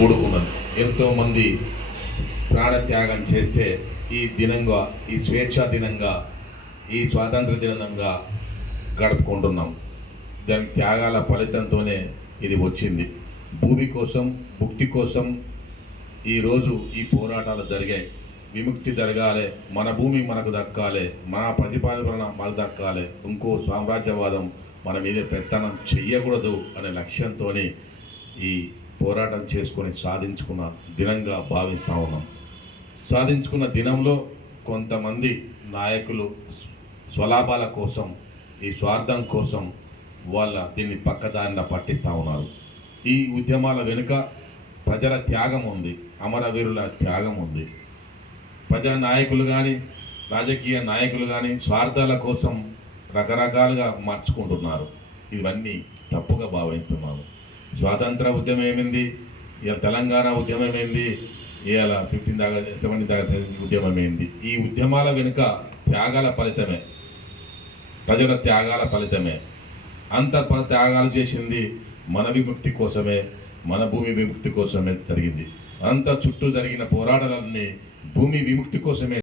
కూడుకున్నది. ఎంతోమంది ప్రాణత్యాగం చేస్తే ఈ దినంగా ఈ స్వేచ్ఛా దినంగా ఈ స్వాతంత్ర దినంగా గడుపుకుంటున్నాం. దాని త్యాగాల ఫలితంతోనే ఇది వచ్చింది. భూమి కోసం భుక్తి కోసం ఈరోజు ఈ పోరాటాలు జరిగాయి. విముక్తి జరగాలి మన భూమి మనకు దక్కాలి మన ప్రతిపాదన మనకు దక్కాలి ఇంకో సామ్రాజ్యవాదం మన మీద పెత్తనం చెయ్యకూడదు అనే లక్ష్యంతోనే ఈ పోరాటం చేసుకొని సాధించుకున్న దినంగా భావిస్తూ ఉన్నాం. సాధించుకున్న దినంలో కొంతమంది నాయకులు స్వలాభాల కోసం ఈ స్వార్థం కోసం వాళ్ళ దీన్ని పక్కదారిన పట్టిస్తూ ఉన్నారు. ఈ ఉద్యమాల వెనుక ప్రజల త్యాగం ఉంది అమరవీరుల త్యాగం ఉంది. ప్రజా నాయకులు కానీ రాజకీయ నాయకులు కానీ స్వార్థాల కోసం రకరకాలుగా మార్చుకుంటున్నారు. ఇవన్నీ తప్పుగా భావిస్తున్నారు. స్వాతంత్ర ఉద్యమం ఏమైంది ఇవాళ తెలంగాణ ఉద్యమం ఏంది ఇవాళ ఫిఫ్టీన్ దాకా సెవెంటీన్ దాకా ఉద్యమం ఏంది ఈ ఉద్యమాల వెనుక త్యాగాల ఫలితమే. ప్రజల త్యాగాల ఫలితమే. అంత త్యాగాలు చేసింది మన విముక్తి కోసమే మన భూమి విముక్తి కోసమే జరిగింది. అంత చుట్టూ జరిగిన పోరాటాలన్నీ భూమి విముక్తి కోసమే